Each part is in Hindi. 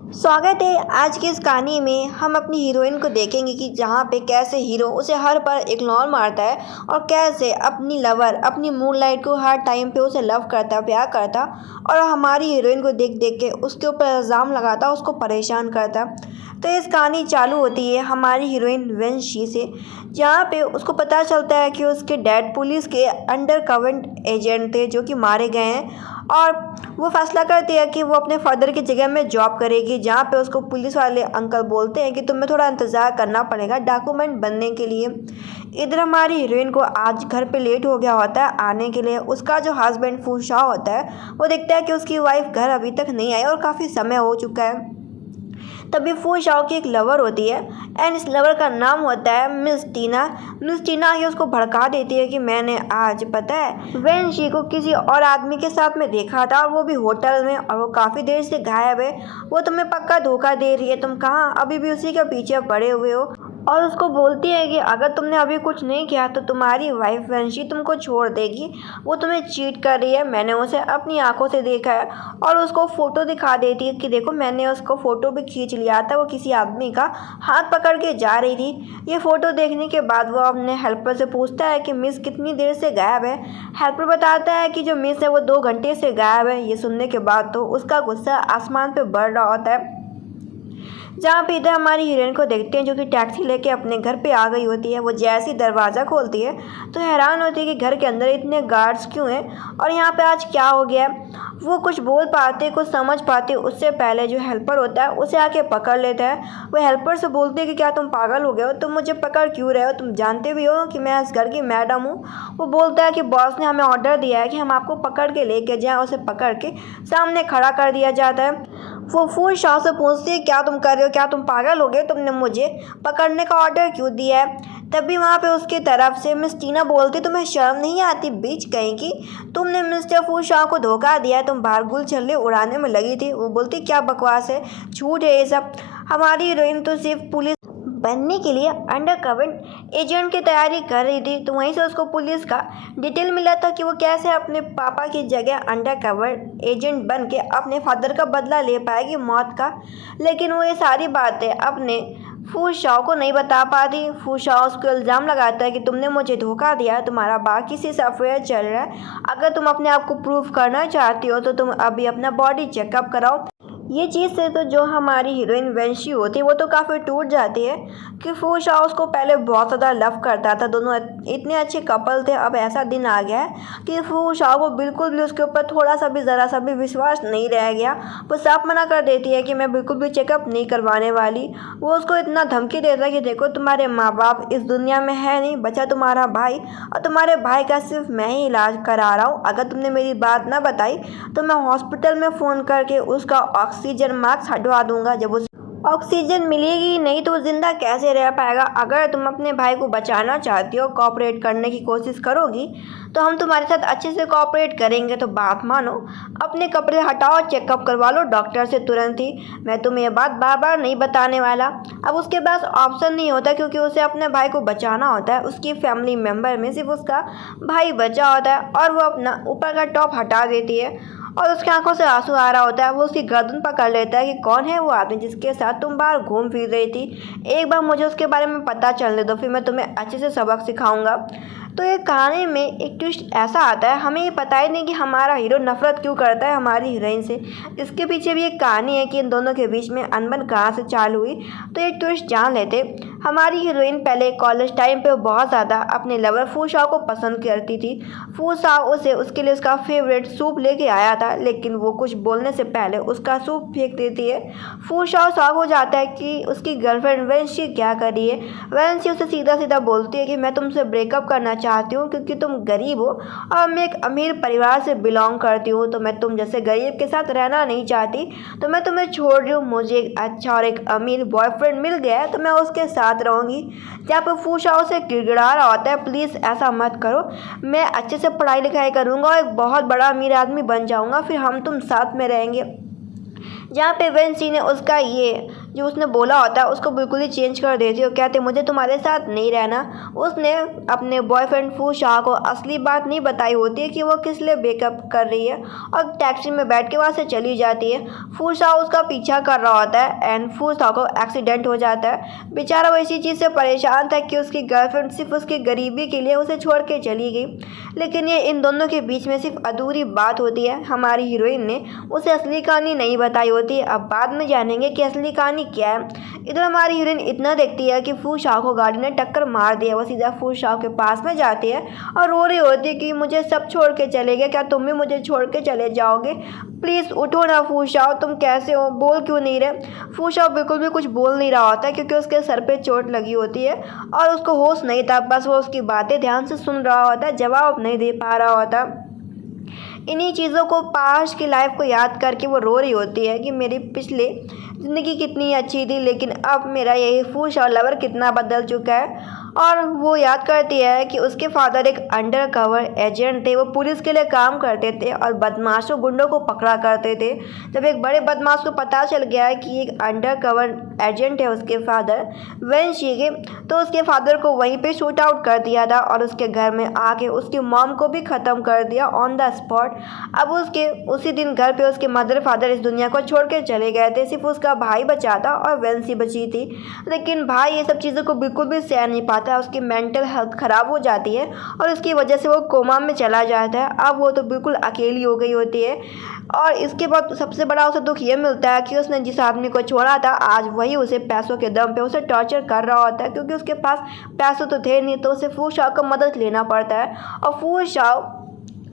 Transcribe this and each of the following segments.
स्वागत है आज की इस कहानी में। हम अपनी हीरोइन को देखेंगे कि जहाँ पे कैसे हीरो उसे हर पर इग्नोर मारता है और कैसे अपनी लवर अपनी मूनलाइट को हर टाइम पे उसे लव करता प्यार करता और हमारी हीरोइन को देख देख के उसके ऊपर इल्ज़ाम लगाता उसको परेशान करता। तो इस कहानी चालू होती है हमारी हीरोइन वेंशी से, जहाँ पे उसको पता चलता है कि उसके डैड पुलिस के अंडर कवर एजेंट थे जो कि मारे गए हैं और वो फैसला करती है कि वो अपने फादर की जगह में जॉब करेगी, जहाँ पे उसको पुलिस वाले अंकल बोलते हैं कि तुम्हें थोड़ा इंतज़ार करना पड़ेगा डॉक्यूमेंट बनने के लिए। इधर हमारी हीरोइन को आज घर पे लेट हो गया होता है आने के लिए। उसका जो हस्बैंड फूशा होता है वो देखता है कि उसकी वाइफ घर अभी तक नहीं आई और काफ़ी समय हो चुका है। तभी फूशाओ की एक लवर होती है एंड इस लवर का नाम होता है मिस टीना। मिस टीना आके उसको भड़का देती है कि मैंने आज पता है वेंशी को किसी और आदमी के साथ में देखा था और वो भी होटल में, और वो काफ़ी देर से गायब है। वो तुम्हें पक्का धोखा दे रही है, तुम कहाँ अभी भी उसी के पीछे पड़े हुए हो। और उसको बोलती है कि अगर तुमने अभी कुछ नहीं किया तो तुम्हारी वाइफ वेंशी तुमको छोड़ देगी, वो तुम्हें चीट कर रही है, मैंने उसे अपनी आंखों से देखा है। और उसको फ़ोटो दिखा देती है कि देखो मैंने उसको फ़ोटो भी खींच लिया था, वो किसी आदमी का हाथ पकड़ के जा रही थी। ये फ़ोटो देखने के बाद वो अपने हेल्पर से पूछता है कि मिस कितनी देर से गायब है। हेल्पर बताता है कि जो मिस है वो 2 घंटे से गायब है। ये सुनने के बाद तो उसका गुस्सा आसमान पे बढ़ रहा होता है। जहाँ पे इधर हमारी हीरोइन को देखते हैं जो कि टैक्सी लेके अपने घर पे आ गई होती है। वो जैसे ही दरवाज़ा खोलती है तो हैरान होती है कि घर के अंदर इतने गार्ड्स क्यों हैं और यहाँ पे आज क्या हो गया है। वो कुछ बोल पाते कुछ समझ पाते उससे पहले जो हेल्पर होता है उसे आके पकड़ लेता है। वो हेल्पर से बोलते हैं कि क्या तुम पागल हो गए हो, तुम मुझे पकड़ क्यों रहे हो, तुम जानते भी हो कि मैं इस घर की मैडम हूँ। वो बोलता है कि बॉस ने हमें ऑर्डर दिया है कि हम आपको पकड़ के लेके जाएँ। उसे पकड़ के सामने खड़ा कर दिया जाता है। वो फूल शाह से पूछती है क्या तुम कर रहे हो, क्या तुम पागल हो गए, तुमने मुझे पकड़ने का ऑर्डर क्यों दिया है। तभी वहाँ पे उसकी तरफ से मिस टीना बोलती तुम्हें शर्म नहीं आती बीच कहीं की, तुमने मिस्टर फूल शाह को धोखा दिया, तुम बाहर गुलछल्ले उड़ाने में लगी थी। वो बोलती क्या बकवास है, झूठ है ये सब। हमारी हीरोइन तो सिर्फ पुलिस बनने के लिए अंडर कवर एजेंट की तैयारी कर रही थी। तो वहीं से उसको पुलिस का डिटेल मिला था कि वो कैसे अपने पापा की जगह अंडर कवर एजेंट बन के अपने फादर का बदला ले पाएगी मौत का। लेकिन वो ये सारी बातें अपने फूशाओ को नहीं बता पाती। फूशाओ उसको इल्ज़ाम लगाता है कि तुमने मुझे धोखा दिया, तुम्हारा बाकी से अफेयर चल रहा है, अगर तुम अपने आप को प्रूव करना चाहती हो तो तुम अभी अपना बॉडी चेकअप कराओ। ये चीज़ से तो जो हमारी हीरोइन वेंशी होती है वो तो काफ़ी टूट जाती है कि फूशा उसको पहले बहुत ज़्यादा लव करता था, दोनों इतने अच्छे कपल थे। अब ऐसा दिन आ गया है कि फूशा को बिल्कुल भी उसके ऊपर थोड़ा सा भी ज़रा सा भी विश्वास नहीं रह गया। वो साफ मना कर देती है कि मैं बिल्कुल भी चेकअप नहीं करवाने वाली। वो उसको इतना धमकी देता है कि देखो तुम्हारे माँ बाप इस दुनिया में है नहीं, बचा तुम्हारा भाई और तुम्हारे भाई का सिर्फ मैं ही इलाज करा रहा हूँ। अगर तुमने मेरी बात ना बताई तो मैं हॉस्पिटल में फ़ोन करके उसका ऑक्सीजन मास्क हटवा दूंगा। जब उस ऑक्सीजन मिलेगी नहीं तो वो जिंदा कैसे रह पाएगा। अगर तुम अपने भाई को बचाना चाहती हो, कोऑपरेट करने की कोशिश करोगी तो हम तुम्हारे साथ अच्छे से कोऑपरेट करेंगे। तो बात मानो, अपने कपड़े हटाओ, चेकअप करवा लो डॉक्टर से तुरंत ही। मैं तुम्हें ये बात बार बार नहीं बताने वाला। अब उसके पास ऑप्शन नहीं होता क्योंकि उसे अपने भाई को बचाना होता है। उसकी फैमिली मेम्बर में सिर्फ उसका भाई बचा होता है और वो अपना ऊपर का टॉप हटा देती है और उसकी आंखों से आंसू आ रहा होता है। वो उसकी गर्दन पकड़ लेता है कि कौन है वो आदमी जिसके साथ तुम बाहर घूम फिर रही थी, एक बार मुझे उसके बारे में पता चलने दो, फिर मैं तुम्हें अच्छे से सबक सिखाऊंगा। तो ये कहानी में एक ट्विस्ट ऐसा आता है, हमें ये पता ही नहीं कि हमारा हीरो नफरत क्यों करता है हमारी हीरोइन से। इसके पीछे भी एक कहानी है कि इन दोनों के बीच में अनबन कहाँ से चालू हुई। तो ये ट्विस्ट जान लेते। हमारी हीरोइन पहले कॉलेज टाइम पे बहुत ज़्यादा अपने लवर फूशाओ को पसंद करती थी। फूशाओ उसे उसके लिए उसका फेवरेट सूप लेके आया था, लेकिन वो कुछ बोलने से पहले उसका सूप फेंक देती है। फूशाओ शॉक हो जाता है कि उसकी गर्लफ्रेंड वेंशी क्या कर रही है। वेंशी उसे सीधा सीधा बोलती है कि मैं तुमसे ब्रेकअप करना चाहती हूँ क्योंकि तुम गरीब हो और मैं एक अमीर परिवार से बिलोंग करती हूँ, तो मैं तुम जैसे गरीब के साथ रहना नहीं चाहती, तो मैं तुम्हें छोड़ रही हूँ। मुझे एक अच्छा और एक अमीर बॉयफ्रेंड मिल गया है तो मैं उसके साथ रहूँगी। जहाँ पर फूशा उसे गिड़गिड़ा रहा होता है, प्लीज़ ऐसा मत करो, मैं अच्छे से पढ़ाई लिखाई करूँगा और एक बहुत बड़ा अमीर आदमी बन जाऊँगा, फिर हम तुम साथ में रहेंगे। जहाँ पे वेंसी ने उसका ये जो उसने बोला होता है उसको बिल्कुल ही चेंज कर देती है और कहते मुझे तुम्हारे साथ नहीं रहना। उसने अपने बॉयफ्रेंड फू शाह को असली बात नहीं बताई होती है कि वो किस लिए ब्रेकअप कर रही है और टैक्सी में बैठ के वहाँ से चली जाती है। फू शाह उसका पीछा कर रहा होता है एंड फू शाह को एक्सीडेंट हो जाता है। बेचारा वो इसी चीज़ से परेशान था कि उसकी गर्लफ्रेंड सिर्फ उसकी गरीबी के लिए उसे छोड़ के चली गई, लेकिन ये इन दोनों के बीच में सिर्फ अधूरी बात होती है। हमारी हीरोइन ने उसे असली कहानी नहीं बताई होती है। अब बाद में जानेंगे कि असली कहानी क्या है। इधर हमारी हीरोइन इतना देखती है कि फू शाह को गाड़ी ने टक्कर मार दिया। वो सीधा फू शाह के पास में जाती है और रो रही होती है कि मुझे सब छोड़ के चले गए, क्या तुम भी मुझे छोड़ के चले जाओगे? प्लीज़ उठो ना फू शाह, तुम कैसे हो, बोल क्यों नहीं रहे? फू शाह बिल्कुल भी कुछ बोल नहीं रहा होता है क्योंकि उसके सर पे चोट लगी होती है और उसको होश नहीं था। बस वो उसकी बातें ध्यान से सुन रहा होता है, जवाब नहीं दे पा रहा होता। इन्हीं चीज़ों को, पास्ट की लाइफ को याद करके वो रो रही होती है कि मेरी पिछले ज़िंदगी कितनी अच्छी थी, लेकिन अब मेरा यही फू शाह लवर कितना बदल चुका है। और वो याद करती है कि उसके फादर एक अंडर कवर एजेंट थे। वो पुलिस के लिए काम करते थे और बदमाशों, गुंडों को पकड़ा करते थे। जब एक बड़े बदमाश को पता चल गया है कि एक अंडर कवर एजेंट है उसके फादर वेंशी के, तो उसके फादर को वहीं पे शूट आउट कर दिया था और उसके घर में आके उसकी मॉम को भी ख़त्म कर दिया ऑन द स्पॉट। अब उसके उसी दिन घर पे उसके मदर फादर इस दुनिया को छोड़ के चले गए थे। सिर्फ उसका भाई बचा था और वेंसी बची थी, लेकिन भाई ये सब चीज़ों को बिल्कुल भी सह नहीं पाता। उसकी मेंटल हेल्थ ख़राब हो जाती है और इसकी वजह से वो कोमा में चला जाता है। अब वो तो बिल्कुल अकेली हो गई होती है और इसके बाद सबसे बड़ा उसे दुख ये मिलता है कि उसने जिस आदमी को छोड़ा था आज वही उसे पैसों के दम पे उसे टॉर्चर कर रहा होता है, क्योंकि उसके पास पैसे तो थे नहीं, तो उसे फू शाह को मदद लेना पड़ता है। और फू शाह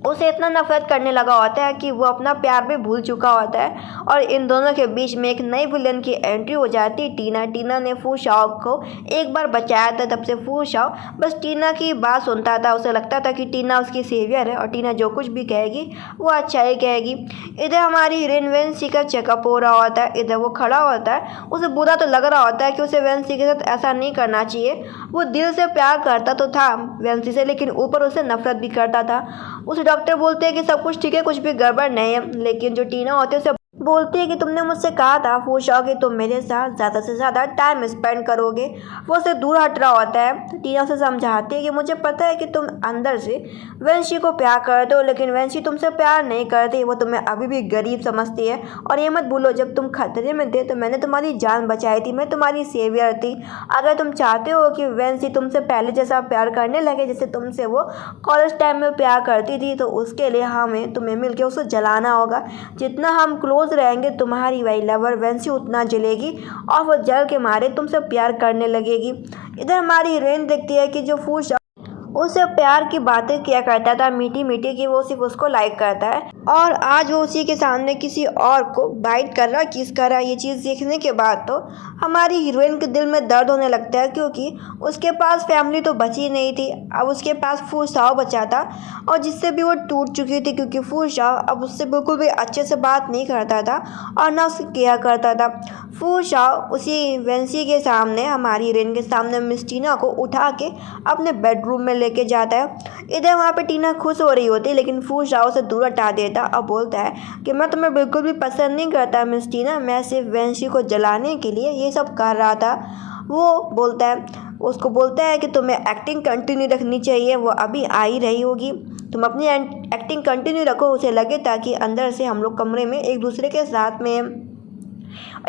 उसे इतना नफरत करने लगा होता है कि वो अपना प्यार भी भूल चुका होता है। और इन दोनों के बीच में एक नई विलन की एंट्री हो जाती है, टीना। टीना ने फू शाह को एक बार बचाया था, तब से फू शाह बस टीना की बात सुनता था। उसे लगता था कि टीना उसकी सेवियर है और टीना जो कुछ भी कहेगी वो अच्छा ही कहेगी। इधर हमारी हीरोइन वेंसी का चेकअप हो रहा होता है। इधर वो खड़ा होता है, उसे बुरा तो लग रहा होता है कि उसे वेंसी के साथ ऐसा नहीं करना चाहिए। वो दिल से प्यार करता तो था वेंसी से, लेकिन ऊपर उसे नफरत भी करता था। उसे डॉक्टर बोलते हैं कि सब कुछ ठीक है, कुछ भी गड़बड़ नहीं है, लेकिन जो टीना होती है उसे बोलती है कि तुमने मुझसे कहा था फू शाह कि तुम मेरे साथ ज़्यादा से ज़्यादा टाइम स्पेंड करोगे। वो उसे दूर हट रहा होता है। टीना उसे समझाती है कि मुझे पता है कि तुम अंदर से वेंशी को प्यार करते हो, लेकिन वेंशी तुमसे प्यार नहीं करती, वो तुम्हें अभी भी गरीब समझती है। और ये मत भूलो, जब तुम खतरे में थे तो मैंने तुम्हारी जान बचाई थी, मैं तुम्हारी सेवियर थी। अगर तुम चाहते हो कि वेंशी तुमसे पहले जैसा प्यार करने लगे जैसे तुमसे वो कॉलेज टाइम में प्यार करती थी, तो उसके लिए हमें तुम्हें मिलकर उसे जलाना होगा। जितना हम क्लोज रहेंगे तुम्हारी वही लवर वेंसी उतना जलेगी और वो जल के मारे तुमसे प्यार करने लगेगी। इधर हमारी हीरोइन देखती है कि जो फू शाह उसे प्यार की बातें किया करता था मीठी मीठी, कि वो सिर्फ उसको लाइक करता है, और आज वो उसी के सामने किसी और को बाइट कर रहा, किस कर रहा। ये चीज़ देखने के बाद तो हमारी हीरोइन के दिल में दर्द होने लगता है, क्योंकि उसके पास फैमिली तो बची नहीं थी। अब उसके पास फू शाह बचा था और जिससे भी वो टूट चुकी थी, क्योंकि फू शाह अब उससे बिल्कुल भी अच्छे से बात नहीं करता था और ना उसकी केयर करता था। फू शाह उसी वेंसी के सामने, हमारी हीरोइन के सामने, मिस टीना को उठा के अपने बेडरूम में लेके जाता है। इधर वहाँ पे टीना खुश हो रही होती है, लेकिन फू शाह उसे दूर हटा देता और बोलता है कि मैं तुम्हें बिल्कुल भी पसंद नहीं करता मिस टीना, मैं सिर्फ वेंसी को जलाने के लिए ये सब कर रहा था। वो बोलता है, उसको बोलता है कि तुम्हें एक्टिंग कंटिन्यू रखनी चाहिए, वो अभी आ ही रही होगी, तुम अपनी एक्टिंग कंटिन्यू रखो, उसे लगे ताकि अंदर से हम लोग कमरे में एक दूसरे के साथ में।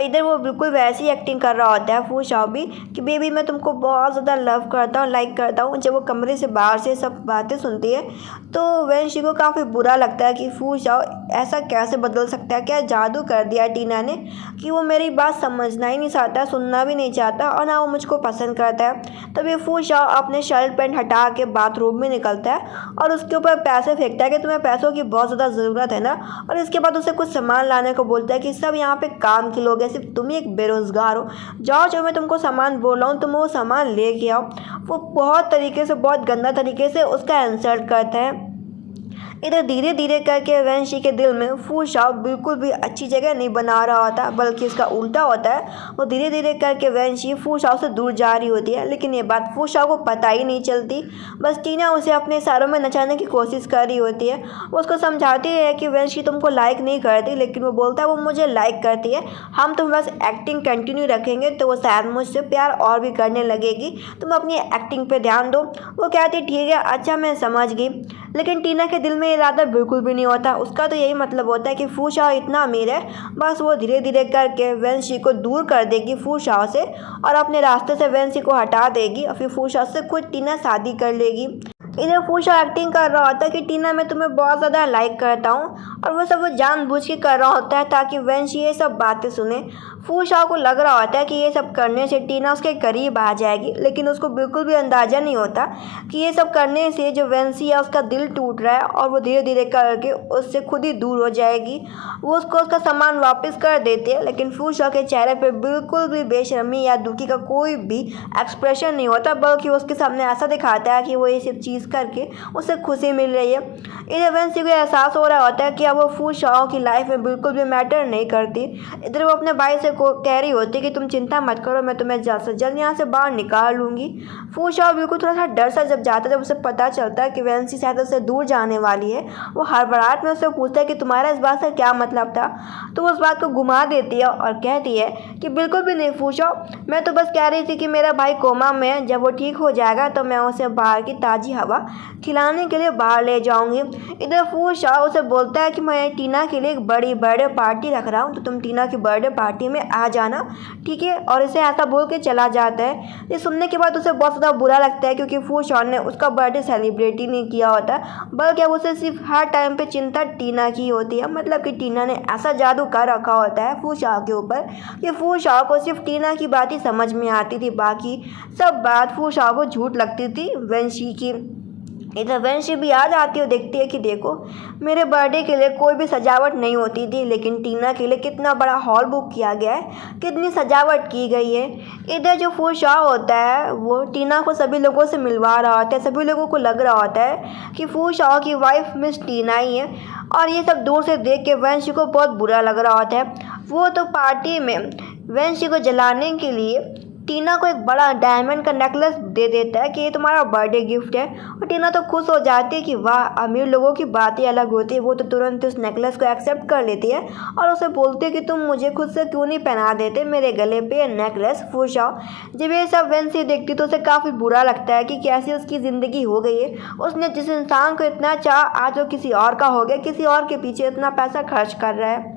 इधर वो बिल्कुल वैसी एक्टिंग कर रहा होता है फू शाह भी, कि बेबी मैं तुमको बहुत ज़्यादा लव करता हूँ, लाइक करता हूँ। जब वो कमरे से बाहर से सब बातें सुनती है तो वेंशी को काफ़ी बुरा लगता है कि फू शाह ऐसा कैसे बदल सकता है, क्या जादू कर दिया टीना ने कि वो मेरी बात समझना ही नहीं चाहता, सुनना भी नहीं चाहता और ना वो मुझको पसंद करता है। तभी फू शाह अपने शर्ट पैंट हटा के बाथरूम में निकलता है और उसके ऊपर पैसे फेंकता है कि तुम्हें पैसों की बहुत ज़्यादा ज़रूरत है ना, और इसके बाद उसे कुछ सामान लाने को बोलता है कि सब यहाँ पे काम के लोग हैं, सिर्फ तुम ही एक बेरोज़गार हो, जाओ जो मैं तुमको सामान बोल रहा हूँ तुम वो सामान लेके आओ। वो बहुत तरीके से, बहुत गंदा तरीके से उसका इंसल्ट करता है। इधर धीरे धीरे करके वंशी के दिल में फू शाओ बिल्कुल भी अच्छी जगह नहीं बना रहा होता, बल्कि इसका उल्टा होता है। वो धीरे धीरे करके वंशी फू शाओ से दूर जा रही होती है, लेकिन ये बात फू शाओ को पता ही नहीं चलती। बस टीना उसे अपने इशारों में नचाने की कोशिश कर रही होती है। वो उसको समझाती है कि वंशी तुमको लाइक नहीं करती, लेकिन वो बोलता है वो मुझे लाइक करती है। हम तुम बस एक्टिंग कंटिन्यू रखेंगे तो वो शायद मुझसे प्यार और भी करने लगेगी, तुम अपनी एक्टिंग पे ध्यान दो। वो कहती ठीक है, अच्छा मैं समझ गई। लेकिन टीना के दिल में इरादा बिल्कुल भी नहीं होता। उसका तो यही मतलब होता है कि फू शाओ इतना अमीर है, बस वो धीरे धीरे करके वंशी को दूर कर देगी फू शाओ से और अपने रास्ते से वंशी को हटा देगी और फिर फू शाओ से खुद टीना शादी कर लेगी। इधर फू शाओ एक्टिंग कर रहा होता है कि टीना मैं तुम्हें बहुत ज़्यादा लाइक करता हूँ, और वो सब वो जानबूझ के कर रहा होता है ताकि वंशी ये सब बातें सुने। फू शाओ को लग रहा होता है कि ये सब करने से टीना उसके करीब आ जाएगी, लेकिन उसको बिल्कुल भी अंदाज़ा नहीं होता कि ये सब करने से जो वंशी है उसका दिल टूट रहा है और वो धीरे धीरे करके उससे खुद ही दूर हो जाएगी। वो उसको उसका सामान वापस कर देते हैं, लेकिन फू शाओ के चेहरे पे बिल्कुल भी बेशर्मी या दुखी का कोई भी एक्सप्रेशन नहीं होता, बल्कि उसके सामने ऐसा दिखाता है कि वो ये सब चीज़ करके उसे खुशी मिल रही है। इधर वंशी को एहसास हो रहा होता है कि अब वो फू शाओ की लाइफ में बिल्कुल भी मैटर नहीं करती। इधर वो अपने भाई से कह रही होती है कि तुम चिंता मत करो, मैं तुम्हें जल्द से जल्द यहाँ से बाहर निकाल लूँगी। फू शाओ बिल्कुल थोड़ा सा डर सा जब जाता है, जब उसे पता चलता है कि वंशी शायद उससे दूर जाने वाली है, वो हड़बड़ाहट में उससे पूछता है कि तुम्हारा इस बात से क्या मतलब था। तो वो उस बात को घुमा देती है और कहती है कि बिल्कुल भी नहीं फू शाओ, मैं तो बस कह रही थी कि मेरा भाई कोमा में है, जब वो ठीक हो जाएगा तो मैं उसे बाहर की ताज़ी हवा खिलाने के लिए बाहर ले जाऊंगी। इधर फू शाओ उसे बोलता है कि मैं टीना के लिए एक बड़ी बर्थडे पार्टी रख रहा हूँ, तो तुम टीना की बर्थडे पार्टी में आ जाना, ठीक है। और इसे ऐसा बोल के चला जाता है। ये सुनने के बाद उसे बहुत ज़्यादा बुरा लगता है, क्योंकि फू शाओ ने उसका बर्थडे सेलिब्रेट ही नहीं किया होता, बल्कि अब उसे सिर्फ हर टाइम पे चिंता टीना की होती है। मतलब कि टीना ने ऐसा जादू कर रखा होता है फू शाओ के ऊपर कि फू शाओ को सिर्फ टीना की बात ही समझ में आती थी, बाकी सब बात फू शाओ को झूठ लगती थी वंशी की। इधर वंशी भी आ जाती है और देखती है कि देखो मेरे बर्थडे के लिए कोई भी सजावट नहीं होती थी, लेकिन टीना के लिए कितना बड़ा हॉल बुक किया गया है, कितनी सजावट की गई है। इधर जो फू शाओ होता है वो टीना को सभी लोगों से मिलवा रहा होता है। सभी लोगों को लग रहा होता है कि फू शाओ की वाइफ मिस टीना ही है, और ये सब दूर से देख के वंशी को बहुत बुरा लग रहा होता है। वो तो पार्टी में वंशी को जलाने के लिए टीना को एक बड़ा डायमंड का नेकलेस दे देता है कि ये तुम्हारा बर्थडे गिफ्ट है, और टीना तो खुश हो जाती है कि वाह, अमीर लोगों की बातें अलग होती है। वो तो तुरंत उस नेकलेस को एक्सेप्ट कर लेती है और उसे बोलती है कि तुम मुझे खुद से क्यों नहीं पहना देते मेरे गले पे नेकलेस फू शाओ। जब ये सब वंशी देखती तो उसे काफ़ी बुरा लगता है कि कैसी उसकी ज़िंदगी हो गई है। उसने जिस इंसान को इतना चाहा आज वो किसी और का हो गया, किसी और के पीछे इतना पैसा खर्च कर रहा है।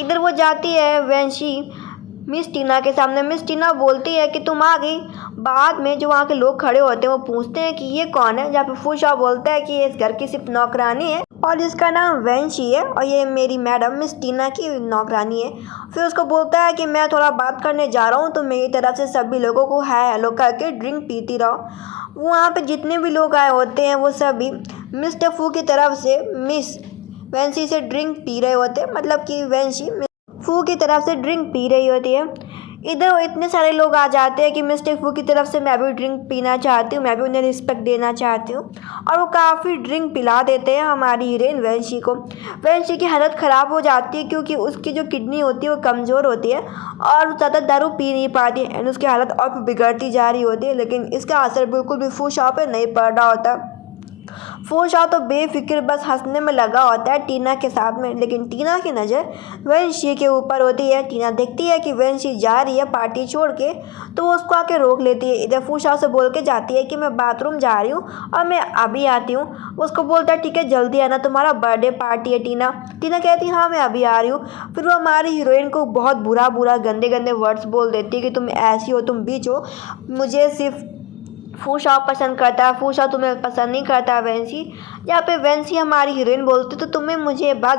इधर वो जाती है वंशी मिस टीना के सामने। मिस टीना बोलती है कि तुम आ गई। बाद में जो वहाँ के लोग खड़े होते हैं वो पूछते हैं कि ये कौन है, जहाँ पे फू शाओ बोलता है कि ये इस घर की सिर्फ नौकरानी है और इसका नाम वंशी है, और ये मेरी मैडम मिस टीना की नौकरानी है। फिर उसको बोलता है कि मैं थोड़ा बात करने जा रहा हूँ, तो मेरी तरफ से सभी लोगों को हाय हेलो करके ड्रिंक पीती रहो। वहाँ पे जितने भी लोग आए होते हैं वो सभी मिस्टर फू की तरफ से मिस वंशी से ड्रिंक पी रहे होते हैं, मतलब कि वंशी फू की तरफ से ड्रिंक पी रही होती है। इधर इतने सारे लोग आ जाते हैं कि मिस्टर फू की तरफ से मैं भी ड्रिंक पीना चाहती हूँ, मैं भी उन्हें रिस्पेक्ट देना चाहती हूँ, और वो काफ़ी ड्रिंक पिला देते हैं हमारी हीरोइन वंशी को। वंशी की हालत ख़राब हो जाती है क्योंकि उसकी जो किडनी होती है वो कमज़ोर होती है और ज़्यादा दारू पी नहीं पाती एंड उसकी हालत और बिगड़ती जा रही होती है, लेकिन इसका असर बिल्कुल भी फू शाओ पर नहीं पड़ रहा होता। फू शाओ तो बेफिक्र बस हंसने में लगा होता है टीना के साथ में, लेकिन टीना की नज़र वंशी के ऊपर होती है। टीना देखती है कि वंशी जा रही है पार्टी छोड़ के, तो वो उसको आके रोक लेती है। इधर फू शाओ से बोल के जाती है कि मैं बाथरूम जा रही हूँ और मैं अभी आती हूँ। उसको बोलता है ठीक है जल्दी आना, तुम्हारा बर्थडे पार्टी है। टीना कहती है हाँ मैं अभी आ रही हूँ। फिर वो हमारी हीरोइन को बहुत बुरा गंदे गंदे वर्ड्स बोल देती है कि तुम ऐसी हो, तुम बीच हो, मुझे सिर्फ फू शाओ पसंद करता है, फू शाओ तुम्हें पसंद नहीं करता है वंशी। यहाँ पे वंशी हमारी हीरोइन बोलती तो तुम्हें मुझे बार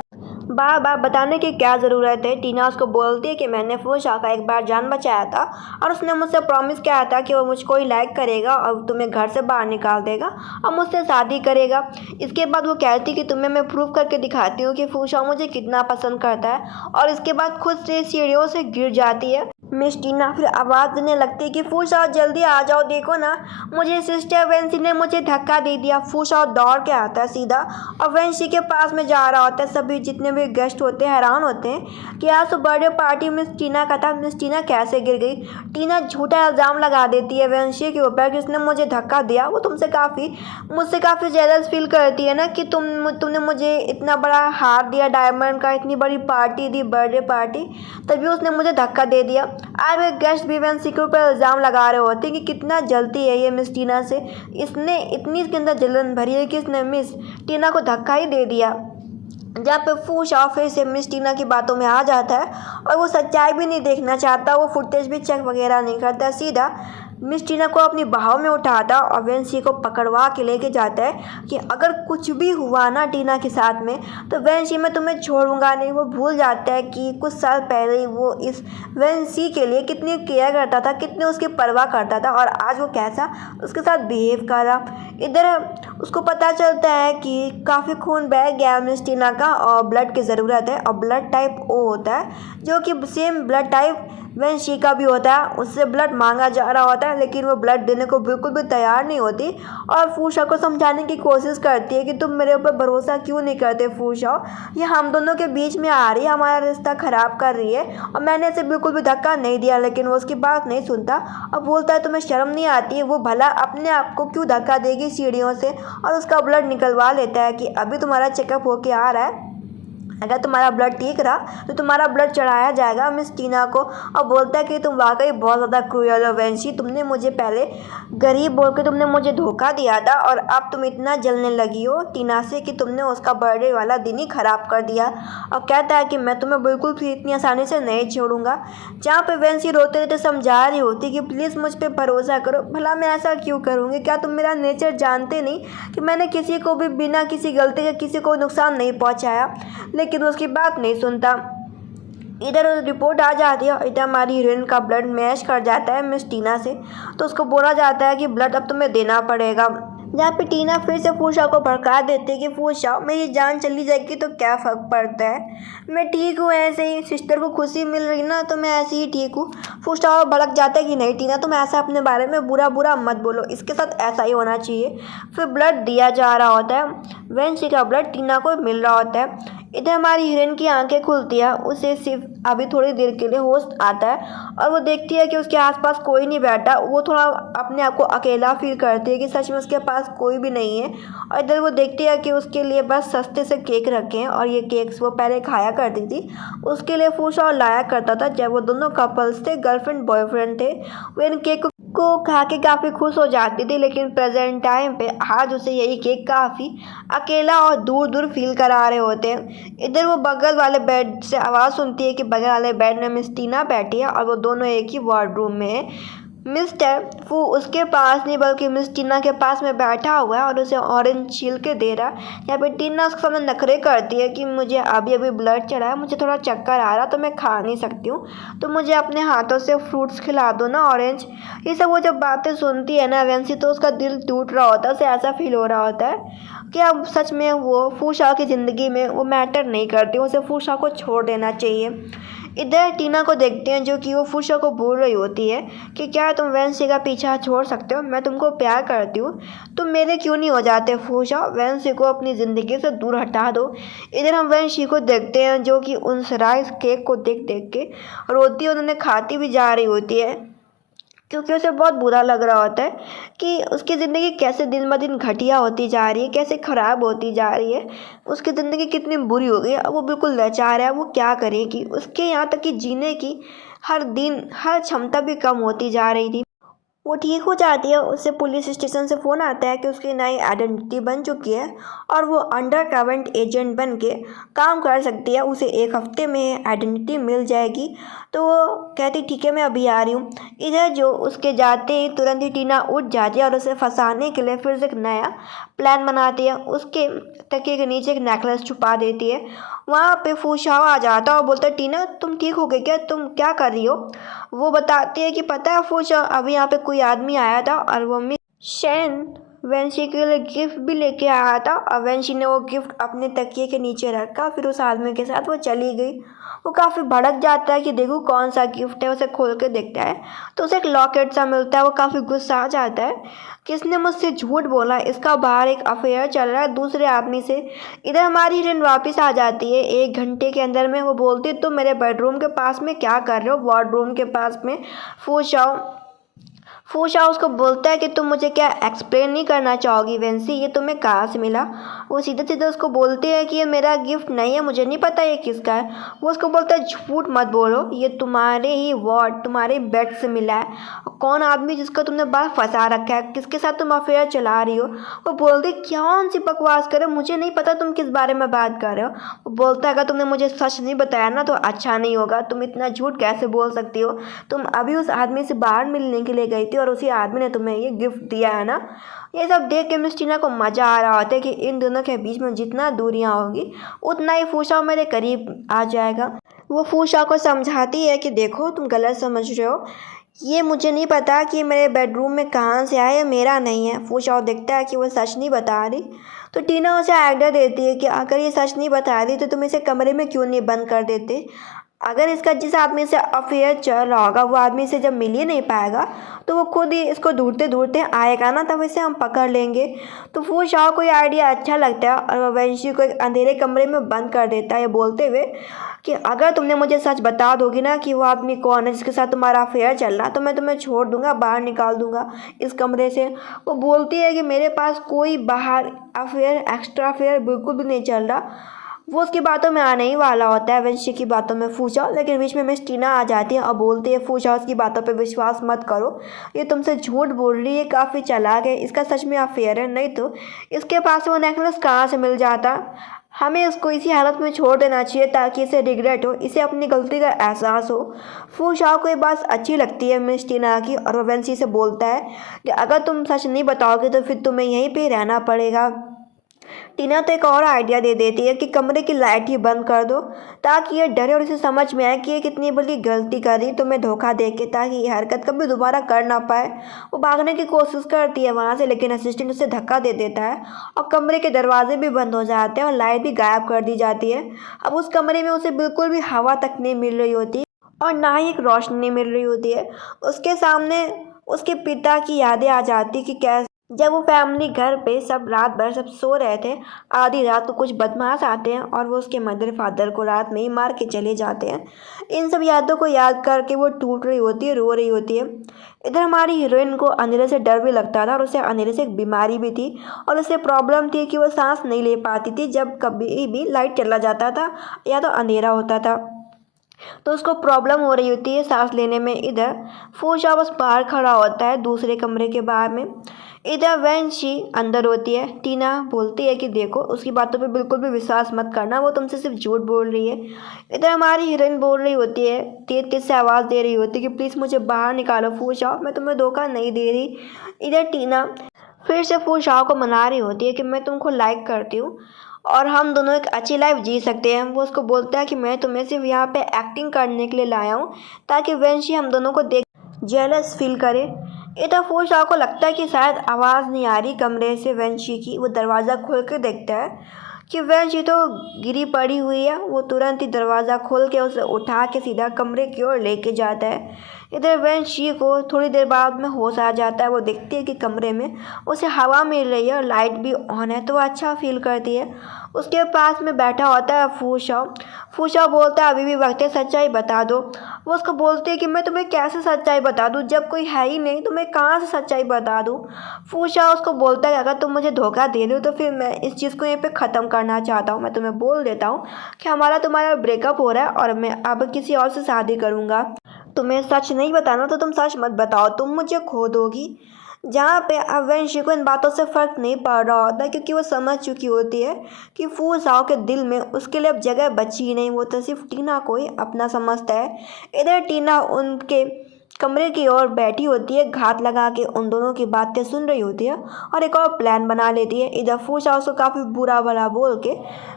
बार बताने की क्या ज़रूरत है। टीना उसको बोलती है कि मैंने फू शाओ का एक बार जान बचाया था और उसने मुझसे प्रॉमिस किया था कि वो मुझको ही लाइक करेगा और तुम्हें घर से बाहर निकाल देगा और मुझसे शादी करेगा। इसके बाद वो कहती कि तुम्हें मैं प्रूव करके दिखाती हूँ कि फू शाओ मुझे कितना पसंद करता है, और इसके बाद खुद से सीढ़ियों से गिर जाती है। मिस टीना फिर आवाज़ देने लगती है कि फूशा जल्दी आ जाओ, देखो ना मुझे सिस्टर वेंसी ने मुझे धक्का दे दिया। फूशा दौड़ के आता है सीधा और वेंसी के पास में जा रहा होता है। सभी जितने भी गेस्ट होते हैं हैरान होते हैं कि आज तो बर्थडे पार्टी मिस टीना का था, मिस टीना कैसे गिर गई। टीना झूठा इल्ज़ाम लगा देती है वेंसी के ऊपर कि उसने मुझे धक्का दिया। वो मुझसे काफ़ी जेलस फील करती है ना कि तुमने मुझे इतना बड़ा हार दिया डायमंड का, इतनी बड़ी पार्टी दी बर्थडे पार्टी, तभी उसने मुझे धक्का दे दिया। आज वे गेस्ट भी वेंसी के ऊपर इल्ज़ाम लगा रहे होते हैं कि कितना जलती है ये मिस टीना से, इसने इतनी इसके अंदर जलन भरी है कि इसने मिस टीना को धक्का ही दे दिया। जहाँ पे फूशा फिर से मिस टीना की बातों में आ जाता है और वो सच्चाई भी नहीं देखना चाहता, वो फुटेज भी चेक वगैरह नहीं करता, सीधा मिस टीना को अपनी बाहों में उठाता और वेंसी को पकड़वा के लेके जाता है कि अगर कुछ भी हुआ ना टीना के साथ में तो वेंसी मैं तुम्हें छोड़ूंगा नहीं। वो भूल जाता है कि कुछ साल पहले ही वो इस वेंसी के लिए कितनी केयर करता था, कितनी उसकी परवाह करता था और आज वो कैसा उसके साथ बिहेव कर रहा। इधर उसको पता चलता है कि काफ़ी खून बह गया मिस टीना का और ब्लड की ज़रूरत है और ब्लड टाइप ओ होता है जो कि सेम ब्लड टाइप वेंसी का भी होता है। उससे ब्लड मांगा जा रहा होता है लेकिन वो ब्लड देने को बिल्कुल भी तैयार नहीं होती और फूशा को समझाने की कोशिश करती है कि तुम मेरे ऊपर भरोसा क्यों नहीं करते फूशा, ये हम दोनों के बीच में आ रही है, हमारा रिश्ता ख़राब कर रही है और मैंने इसे बिल्कुल भी धक्का नहीं दिया। लेकिन वो उसकी बात नहीं सुनता और बोलता है तुम्हें शर्म नहीं आती है, वो भला अपने आप को क्यों धक्का देगी सीढ़ियों से और उसका ब्लड निकलवा लेता है कि अभी तुम्हारा चेकअप होके आ रहा है, अगर तुम्हारा ब्लड ठीक रहा तो तुम्हारा ब्लड चढ़ाया जाएगा मिस टीना को। और बोलता है कि तुम वाकई बहुत ज़्यादा क्रूएल हो वेंसी, तुमने मुझे पहले गरीब बोल के तुमने मुझे धोखा दिया था और अब तुम इतना जलने लगी हो टीना से कि तुमने उसका बर्थडे वाला दिन ही ख़राब कर दिया। और कहता है कि मैं तुम्हें बिल्कुल भी इतनी आसानी से नहीं छोड़ूंगा। जहाँ पर वेंसी रोते रोते समझा रही होती कि प्लीज़ मुझ पर भरोसा करो, भला मैं ऐसा क्यों करूँगी, क्या तुम मेरा नेचर जानते नहीं कि मैंने किसी को भी बिना किसी गलती के किसी को नुकसान नहीं पहुँचाया। लेकिन उसकी बात नहीं सुनता। इधर रिपोर्ट आ जाती है, इधर हमारी हीरोइन का ब्लड मैच कर जाता है मिस टीना से, तो उसको बोला जाता है कि ब्लड अब तुम्हें देना पड़ेगा। जहाँ पे टीना फिर से फूशा को भड़का देती है कि फूशा मेरी जान चली जाएगी तो क्या फ़र्क पड़ता है, मैं ठीक हूँ ऐसे ही, सिस्टर को खुशी मिल रही ना तो मैं ऐसे ही ठीक हूँ। फूशा भड़क जाता है कि नहीं टीना तुम ऐसा अपने बारे में बुरा बुरा मत बोलो, इसके साथ ऐसा ही होना चाहिए। फिर ब्लड दिया जा रहा होता है, वेंसी का ब्लड टीना को मिल रहा होता है। इधर हमारी हीरोइन की आंखें खुलती है, उसे सिर्फ अभी थोड़ी देर के लिए होश आता है और वो देखती है कि उसके आसपास कोई नहीं बैठा। वो थोड़ा अपने आप को अकेला फील करती है कि सच में उसके पास कोई भी नहीं है। और इधर वो देखती है कि उसके लिए बस सस्ते से केक रखे हैं और ये केक्स वो पहले खाया करती थी, उसके लिए फूशा और लाया करता था जब वो दोनों कपल्स थे, गर्लफ्रेंड बॉयफ्रेंड थे। वो इन केक को खा के काफ़ी खुश हो जाती थी, लेकिन प्रेजेंट टाइम पे आज उसे यही केक काफ़ी अकेला और दूर दूर फील करा रहे होते हैं। इधर वो बगल वाले बेड से आवाज़ सुनती है कि बगल वाले बेड में मिस टीना बैठी है और वो दोनों एक ही वार्डरूम में है। मिस्टर फू उसके पास नहीं बल्कि मिस टीना के पास में बैठा हुआ है और उसे ऑरेंज छील के दे रहा है। यहाँ पे टीना उसके सामने नखरे करती है कि मुझे अभी अभी ब्लड चढ़ा है, मुझे थोड़ा चक्कर आ रहा तो मैं खा नहीं सकती हूँ, तो मुझे अपने हाथों से फ्रूट्स खिला दो ना ऑरेंज। ये सब वो जब बातें सुनती है ना वेंसी तो उसका दिल टूट रहा होता है, उसे ऐसा फील हो रहा होता है कि अब सच में वो फूशा की ज़िंदगी में वो मैटर नहीं करती, उसे फूशा को छोड़ देना चाहिए। इधर टीना को देखते हैं जो कि वो फूशा को बोल रही होती है कि क्या तुम वेंसी का पीछा छोड़ सकते हो, मैं तुमको प्यार करती हूँ, तुम मेरे क्यों नहीं हो जाते फूशा, वेंसी को अपनी ज़िंदगी से दूर हटा दो। इधर हम वेंसी को देखते हैं जो कि उन राइस केक को देख देख के रोती है, उन्होंने खाती भी जा रही होती है क्योंकि उसे बहुत बुरा लग रहा होता है कि उसकी ज़िंदगी कैसे दिन ब दिन घटिया होती जा रही है, कैसे ख़राब होती जा रही है, उसकी ज़िंदगी कितनी बुरी हो गई है। अब वो बिल्कुल लाचार है, वो क्या करेगी, उसके यहाँ तक कि जीने की हर दिन हर क्षमता भी कम होती जा रही थी। वो ठीक हो जाती है, उससे पुलिस स्टेशन से फ़ोन आता है कि उसकी नई आइडेंटिटी बन चुकी है और वो अंडर करेंट एजेंट बन के काम कर सकती है, उसे 1 हफ्ते में आइडेंटिटी मिल जाएगी। तो वो कहती ठीक है मैं अभी आ रही हूँ। इधर जो उसके जाते ही तुरंत ही टीना उठ जाती है और उसे फंसाने के लिए फिर से एक नया प्लान बनाती है, उसके तकिए के नीचे एक नेकलेस छुपा देती है। वहाँ पे फूशा आ जाता है और बोलता है टीना तुम ठीक हो गई क्या, तुम क्या कर रही हो। वो बताती है कि पता है फूशा अभी यहाँ पे कोई आदमी आया था और वो मिस शैन वेंसी के लिए गिफ्ट भी लेके आया था और वेंसी ने वो गिफ्ट अपने तकिए के नीचे रखा, फिर उस आदमी के साथ वो चली गई। वो काफ़ी भड़क जाता है कि देखो कौन सा गिफ्ट है। उसे खोल के देखता है तो उसे एक लॉकेट सा मिलता है। वो काफ़ी गुस्सा आ जाता है कि इसने मुझसे झूठ बोला, इसका बाहर एक अफेयर चल रहा है दूसरे आदमी से। इधर हमारी हीरोइन वापस आ जाती है 1 घंटे के अंदर में। वो बोलती है तुम मेरे बेडरूम के पास में क्या कर रहे हो, वार्डरूम के पास में। फूशाओ फूशा उसको बोलता है कि तुम मुझे क्या एक्सप्लेन नहीं करना चाहोगी वेंसी, ये तुम्हें कहाँ से मिला। वो सीधे सीधे उसको बोलते हैं कि ये मेरा गिफ्ट नहीं है, मुझे नहीं पता ये किसका है। वो उसको बोलता है झूठ मत बोलो, ये तुम्हारे ही वार्ड तुम्हारे बेड से मिला है। कौन आदमी जिसका तुमने बाहर फंसा रखा है, किसके साथ तुम अफेयर चला रही हो। वो बोलती कौन सी बकवास करे, मुझे नहीं पता तुम किस बारे में बात कर रहे हो। वो बोलता है अगर तुमने मुझे सच नहीं बताया ना तो अच्छा नहीं होगा। तुम इतना झूठ कैसे बोल सकती हो, तुम अभी उस आदमी से बाहर मिलने के लिए गई थी और उसी आदमी ने तुम्हें ये गिफ्ट दिया है ना। ये सब देख के मिस टीना को मज़ा आ रहा होता है कि इन दोनों के बीच में जितना दूरियां होगी उतना ही फूशा मेरे करीब आ जाएगा। वो फूशा को समझाती है कि देखो तुम गलत समझ रहे हो, ये मुझे नहीं पता कि मेरे बेडरूम में कहाँ से आया, ये मेरा नहीं है। फूशा देखता है कि वो सच नहीं बता रही तो टीना उसे आइडिया देती है कि अगर ये सच नहीं बता रही तो तुम इसे कमरे में क्यों नहीं बंद कर देते। अगर इसका जिस आदमी से अफेयर चल रहा होगा वो आदमी से जब मिल ही नहीं पाएगा तो वो खुद ही इसको ढूंढते ढूंढते आएगा ना, तब इसे हम पकड़ लेंगे। तो फूल शाह को ये आइडिया अच्छा लगता है और वह वंशी को एक अंधेरे कमरे में बंद कर देता है बोलते हुए कि अगर तुमने मुझे सच बता दोगी ना कि वो आदमी कौन है जिसके साथ तुम्हारा अफेयर चल रहा तो मैं तुम्हें छोड़ दूंगा, बाहर निकाल दूंगा इस कमरे से। वो बोलती है कि मेरे पास कोई बाहर अफेयर एक्स्ट्रा अफेयर बिल्कुल भी नहीं चल रहा। वो उसकी बातों में आने ही वाला होता है वंशी की बातों में फूशा, लेकिन बीच में मिस टीना आ जाती है और बोलती है फूशा उसकी बातों पे विश्वास मत करो, ये तुमसे झूठ बोल रही है, काफ़ी चालाक है, इसका सच में अफेयर है, नहीं तो इसके पास वो नेकलेस कहाँ से मिल जाता। हमें इसको इसी हालत में छोड़ देना चाहिए ताकि इसे रिग्रेट हो, इसे अपनी गलती का एहसास हो। फूशा को ये बात अच्छी लगती है मिस टीना की और वो वंशी से बोलता है कि अगर तुम सच नहीं बताओगे तो फिर तुम्हें यहीं पे रहना पड़ेगा। टीना तो एक और आइडिया दे देती है कि कमरे की लाइट ही बंद कर दो ताकि ये डरे और इसे समझ में आए कि ये कितनी बड़ी गलती कर रही तुम्हें धोखा दे के, ताकि ये हरकत कभी दोबारा कर ना पाए। वो भागने की कोशिश करती है वहाँ से, लेकिन असिस्टेंट उसे धक्का दे देता है और कमरे के दरवाजे भी बंद हो जाते हैं और लाइट भी गायब कर दी जाती है। अब उस कमरे में उसे बिल्कुल भी हवा तक नहीं मिल रही होती और ना ही एक रोशनी मिल रही होती है। उसके सामने उसके पिता की यादें आ जाती कि कैसे जब वो फैमिली घर पे सब रात भर सब सो रहे थे, आधी रात को कुछ बदमाश आते हैं और वो उसके मदर फादर को रात में ही मार के चले जाते हैं। इन सब यादों को याद करके वो टूट रही होती है, रो रही होती है। इधर हमारी हीरोइन को अंधेरे से डर भी लगता था और उसे अंधेरे से एक बीमारी भी थी और उसे प्रॉब्लम थी कि वो सांस नहीं ले पाती थी जब कभी भी लाइट चला जाता था या तो अंधेरा होता था, तो उसको प्रॉब्लम हो रही होती है सांस लेने में। इधर फूशा बस बाहर खड़ा होता है दूसरे कमरे के बाहर में। इधर वंशी अंदर होती है। टीना बोलती है कि देखो उसकी बातों पे बिल्कुल भी विश्वास मत करना, वो तुमसे सिर्फ झूठ बोल रही है। इधर हमारी हीरोइन बोल रही होती है, तेज तेज से आवाज़ दे रही होती है कि प्लीज़ मुझे बाहर निकालो फूशा, मैं तुम्हें धोखा नहीं दे रही। इधर टीना फिर से फूशा को मना रही होती है कि मैं तुमको लाइक करती हूँ और हम दोनों एक अच्छी लाइफ जी सकते हैं। वो उसको बोलता है कि मैं तुम्हें सिर्फ यहाँ पे एक्टिंग करने के लिए लाया हूँ ताकि वंशी हम दोनों को देख जेलस फील करे। इधर फूशा को लगता है कि शायद आवाज़ नहीं आ रही कमरे से वंशी की। वो दरवाज़ा खोल के देखता है कि वंशी तो गिरी पड़ी हुई है। वो तुरंत ही दरवाज़ा खोल के उसे उठा के सीधा कमरे की ओर लेके जाता है। इधर वंशी को थोड़ी देर बाद में होश आ जाता है। वो देखती है कि कमरे में उसे हवा मिल रही है और लाइट भी ऑन है, तो वो अच्छा फील करती है। उसके पास में बैठा होता है फूशा। फूशा बोलता है अभी भी वक्त है, सच्चाई बता दो। वो उसको बोलती है कि मैं तुम्हें कैसे सच्चाई बता दूँ, जब कोई है ही नहीं तो मैं कहाँ से सच्चाई बता दूँ। फूशा उसको बोलता है अगर तुम मुझे धोखा दे रहे हो तो फिर मैं इस चीज़ को यहीं पे ख़त्म करना चाहता हूँ। मैं तुम्हें बोल देता हूँ कि हमारा तुम्हारा ब्रेकअप हो रहा है और मैं अब किसी और से शादी करूँगा। तुम्हें सच नहीं बताना तो तुम सच मत बताओ, तुम मुझे खो दोगी। जहाँ पे अब वंशी को इन बातों से फ़र्क नहीं पड़ रहा होता क्योंकि वो समझ चुकी होती है कि फूसाओ के दिल में उसके लिए अब जगह बची ही नहीं। वो तो सिर्फ टीना को ही अपना समझता है। इधर टीना उनके कमरे की ओर बैठी होती है, घात लगा के उन दोनों की बातें सुन रही होती है और एक और प्लान बना लेती है। इधर फूशा उसको काफ़ी बुरा भला बोल के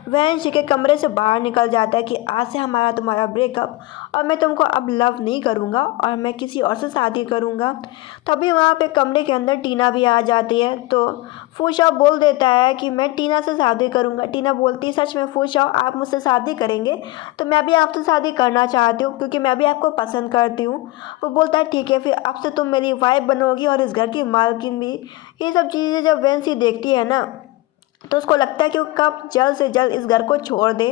वैंशी के कमरे से बाहर निकल जाता है कि आज से हमारा तुम्हारा ब्रेकअप, और मैं तुमको अब लव नहीं करूँगा और मैं किसी और से शादी करूँगा। तभी वहाँ पे कमरे के अंदर टीना भी आ जाती है, तो फूशा बोल देता है कि मैं टीना से शादी करूँगा। टीना बोलती है, सच में फूशा आप मुझसे शादी करेंगे? तो मैं भी आपसे शादी करना चाहती हूँ क्योंकि मैं भी आपको पसंद करती हूँ। वो बोलता है ठीक है, फिर अब से तुम मेरी वाइफ बनोगी और इस घर की मालकिन भी। ये सब चीज़ें जब वैंसी देखती है ना, तो उसको लगता है कि वो कब जल्द से जल्द इस घर को छोड़ दे।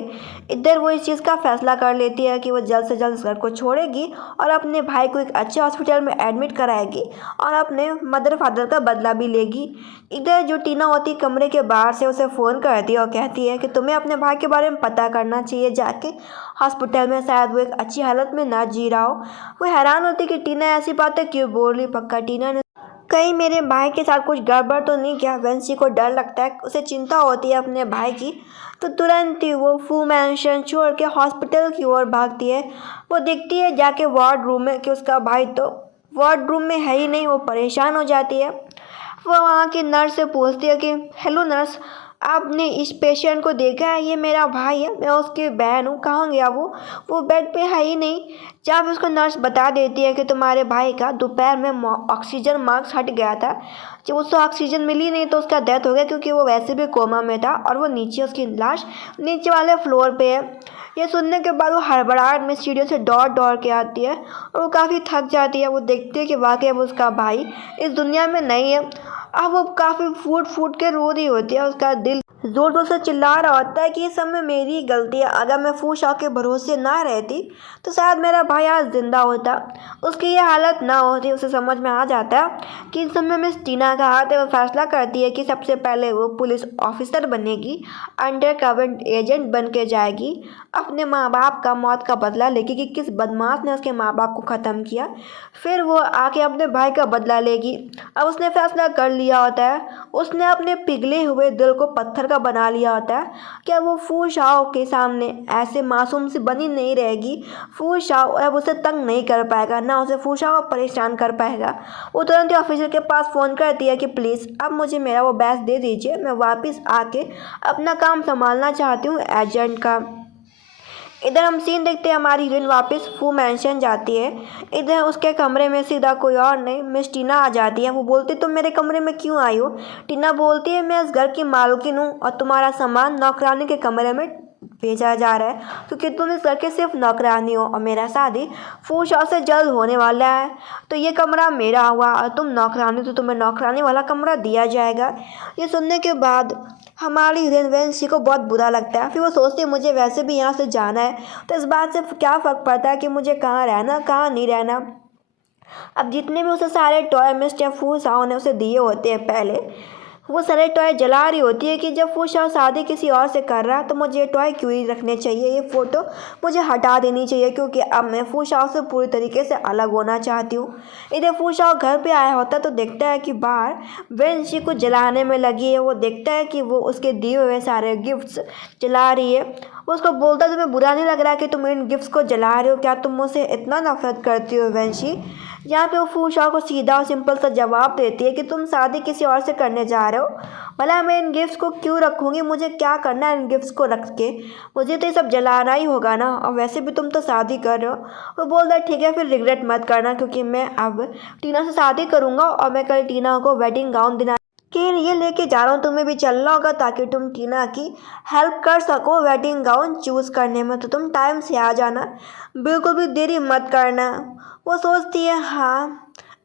इधर वो इस चीज़ का फैसला कर लेती है कि वो जल्द से जल्द इस घर को छोड़ेगी और अपने भाई को एक अच्छे हॉस्पिटल में एडमिट कराएगी और अपने मदर फादर का बदला भी लेगी। इधर जो टीना होती कमरे के बाहर से उसे फ़ोन करती है और कहती है कि तुम्हें अपने भाई के बारे में पता करना चाहिए जाके हॉस्पिटल में, शायद वो एक अच्छी हालत में ना जी रहा हो। वो हैरान होती कि टीना ऐसी बातें क्यों बोल रही, पक्का टीना ने कहीं मेरे भाई के साथ कुछ गड़बड़ तो नहीं किया। वैंसी को डर लगता है, उसे चिंता होती है अपने भाई की, तो तुरंत ही वो फू मैंशन छोड़ के हॉस्पिटल की ओर भागती है। वो देखती है जाके वार्ड रूम में कि उसका भाई तो वार्ड रूम में है ही नहीं। वो परेशान हो जाती है। वो वहाँ की नर्स से पूछती है कि हेलो नर्स, आपने इस पेशेंट को देखा है? ये मेरा भाई है, मैं उसकी बहन हूँ, कहाँ गया वो बेड पे है ही नहीं। जब उसको नर्स बता देती है कि तुम्हारे भाई का दोपहर में ऑक्सीजन मास्क हट गया था, जब उसको ऑक्सीजन मिली नहीं तो उसका डेथ हो गया क्योंकि वो वैसे भी कोमा में था और वो नीचे उसकी लाश नीचे वाले फ्लोर पे है। ये सुनने के बाद वो हड़बड़ाहट में सीढ़ियों से दौड़ दौड़ के आती है और वो काफ़ी थक जाती है। वो देखती है कि वाकई अब उसका भाई इस दुनिया में नहीं है। अब वो काफ़ी फूट फूट के रो रही होती है, उसका दिल ज़ोर ज़ोर से चिल्ला रहा होता है कि ये सब में मेरी गलती है। अगर मैं फूशा के भरोसे ना रहती तो शायद मेरा भाई आज ज़िंदा होता, उसकी ये हालत ना होती। उसे समझ में आ जाता है कि इस समय मिस टीना का हाथ है। वो फैसला करती है कि सबसे पहले वो पुलिस ऑफिसर बनेगी, अंडर कवर एजेंट बन के जाएगी, अपने माँ बाप का मौत का बदला लेगी कि किस बदमाश ने उसके माँ बाप को ख़त्म किया। फिर वो आके अपने भाई का बदला लेगी। अब उसने फैसला कर लिया होता है, उसने अपने पिघले हुए दिल को पत्थर का बना लिया होता है। क्या वो फू शाओ के सामने ऐसे मासूम सी बनी नहीं रहेगी। फू शाओ अब उसे तंग नहीं कर पाएगा, ना उसे फू शाओ परेशान कर पाएगा। वो तुरंत ही ऑफिसर के पास फ़ोन करती है कि प्लीज़ अब मुझे मेरा वो बैच दे दीजिए, मैं वापस आके अपना काम संभालना चाहती हूँ एजेंट का। इधर हम सीन देखते हैं, हमारी हीरोइन वापस फू मैंशन जाती है। इधर उसके कमरे में सीधा कोई और नहीं, मिस टीना आ जाती है। वो बोलती तुम मेरे कमरे में क्यों आई हो? टीना बोलती है मैं इस घर की मालकिन हूँ और तुम्हारा सामान नौकरानी के कमरे में भेजा जा रहा है क्योंकि तुम इस घर के सिर्फ नौकरानी हो और मेरा शादी फू शाह से जल्द होने वाला है, तो ये कमरा मेरा हुआ और तुम नौकरानी, तो तुम्हें नौकरानी वाला कमरा दिया जाएगा। ये सुनने के बाद हमारी हीरोइन वैंसी को बहुत बुरा लगता है। फिर वो सोचती है मुझे वैसे भी यहाँ से जाना है, तो इस बात से क्या फ़र्क पड़ता है कि मुझे कहाँ रहना कहाँ नहीं रहना। अब जितने भी उसे सारे टॉय मिस्टर फू शाह ने उसे दिए होते हैं पहले, वो सारे टॉय जला रही होती है कि जब फू शाह शादी किसी और से कर रहा है तो मुझे ये टॉय क्यों ही रखने चाहिए, ये फ़ोटो मुझे हटा देनी चाहिए क्योंकि अब मैं फू शाह से पूरी तरीके से अलग होना चाहती हूँ। इधर फू शाह घर पे आया होता है तो देखता है कि बाहर वेंशी को जलाने में लगी है। वो देखता है कि वो उसके दिए हुए सारे गिफ्ट्स जला रही है। वो उसको बोलता है तुम्हें बुरा नहीं लग रहा कि तुम इन गिफ्ट्स को जला रहे हो? क्या तुम मुझसे इतना नफरत करती हो वेंशी? यहाँ पे वो फू शाह को सीधा और सिंपल सा जवाब देती है कि तुम शादी किसी और से करने जा रहे हो, भला मैं इन गिफ्ट्स को क्यों रखूँगी, मुझे क्या करना है इन गिफ्ट्स को रख के, मुझे तो ये सब जलाना ही होगा ना, और वैसे भी तुम तो शादी कर रहे हो। वो बोलता है ठीक है फिर रिग्रेट मत करना क्योंकि मैं अब टीना से शादी करूँगा और मैं कल टीना को वेडिंग गाउन दिला के लिए लेके जा रहा हूँ, तुम्हें भी चलना होगा ताकि तुम टीना की हेल्प कर सको वेडिंग गाउन चूज़ करने में, तो तुम टाइम से आ जाना, बिल्कुल भी देरी मत करना। वो सोचती है हाँ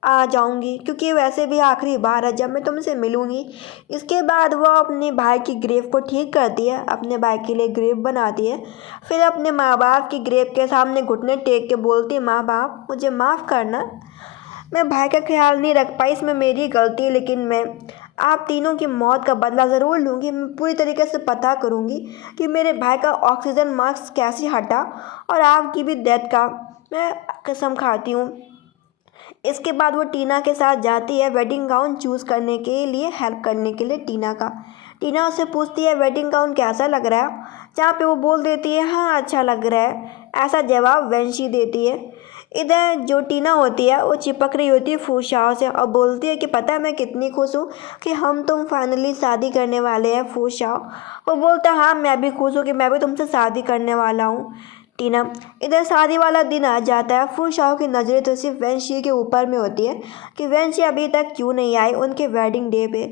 आ जाऊंगी क्योंकि वैसे भी आखिरी बार है जब मैं तुमसे मिलूंगी। इसके बाद वो अपने भाई की ग्रेव को ठीक करती है, अपने भाई के लिए ग्रेव बनाती है। फिर अपने माँ बाप की ग्रेव के सामने घुटने टेक के बोलती है माँ बाप मुझे माफ़ करना, मैं भाई का ख्याल नहीं रख पाई, इसमें मेरी गलती है, लेकिन मैं आप तीनों की मौत का बदला ज़रूर लूँगी। मैं पूरी तरीके से पता करूँगी कि मेरे भाई का ऑक्सीजन मास्क कैसे हटा और आपकी भी डेथ का मैं कसम खाती हूँ। इसके बाद वो टीना के साथ जाती है वेडिंग गाउन चूज़ करने के लिए, हेल्प करने के लिए टीना उससे पूछती है वेडिंग गाउन कैसा लग रहा है, जहाँ पे वो बोल देती है हाँ अच्छा लग रहा है, ऐसा जवाब वेंशी देती है। इधर जो टीना होती है वो चिपक रही होती है फूशाओं से और बोलती है कि पता है मैं कितनी खुश हूँ कि हम तुम फाइनली शादी करने वाले हैं फूशाओ। वो बोलता है हाँ मैं भी खुश हूँ कि मैं भी तुमसे शादी करने वाला हूँ टीना। इधर शादी वाला दिन आ जाता है। फूशाओ की नज़रें तो सिर्फ वेंशी के ऊपर में होती है कि वेंशी अभी तक क्यों नहीं आई उनके वेडिंग डे पे।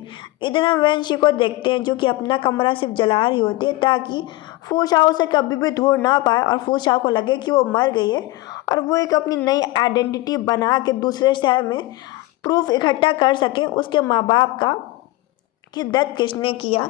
इधर हम वेंशी को देखते हैं जो कि अपना कमरा सिर्फ जला रही होती है ताकि फूशाओ से कभी भी ढूंढ ना पाए और फूशाओ को लगे कि वो मर गई है और वो एक अपनी नई आइडेंटिटी बना के दूसरे शहर में प्रूफ इकट्ठा कर सके उसके माँ बाप का कि डेथ किसने किया।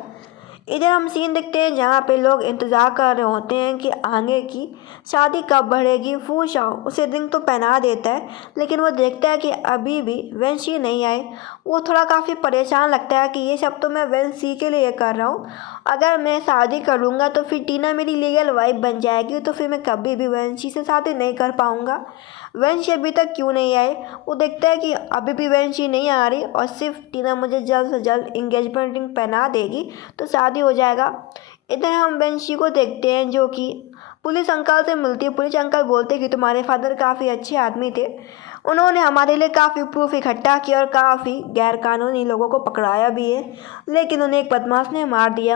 इधर हम सीन देखते हैं जहाँ पे लोग इंतज़ार कर रहे होते हैं कि आगे की शादी कब बढ़ेगी। फूशाओ उसे रिंग तो पहना देता है लेकिन वो देखता है कि अभी भी वेंशी नहीं आई। वो थोड़ा काफ़ी परेशान लगता है कि ये सब तो मैं वेंशी के लिए कर रहा हूँ, अगर मैं शादी करूँगा तो फिर टीना मेरी लीगल वाइफ बन जाएगी तो फिर मैं कभी भी वेंशी से शादी नहीं कर पाऊँगा। वेंशी अभी तक क्यों नहीं आए। वो देखता है कि अभी भी वेंशी नहीं आ रही और सिर्फ टीना मुझे जल्द से जल्द इंगेजमेंट रिंग पहना देगी तो शादी हो जाएगा। इधर हम वेंशी को देखते हैं जो कि पुलिस अंकल से मिलती है। पुलिस अंकल बोलते हैं कि तुम्हारे फादर काफ़ी अच्छे आदमी थे, उन्होंने हमारे लिए काफ़ी प्रूफ इकट्ठा किया और काफ़ी गैरकानूनी लोगों को पकड़ाया भी है, लेकिन उन्हें एक बदमाश ने मार दिया।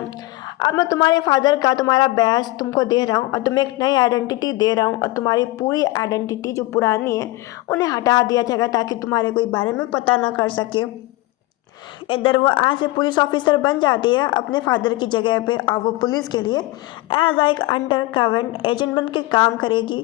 अब मैं तुम्हारे फादर का तुम्हारा बैज तुमको दे रहा हूँ और तुम्हें एक नई आइडेंटिटी दे रहा हूँ और तुम्हारी पूरी आइडेंटिटी जो पुरानी है उन्हें हटा दिया जाएगा ताकि तुम्हारे कोई बारे में पता ना कर सके। इधर वो आज से पुलिस ऑफिसर बन जाती है अपने फादर की जगह पे और वो पुलिस के लिए एज एक अंडर कवर एजेंट बन के काम करेगी।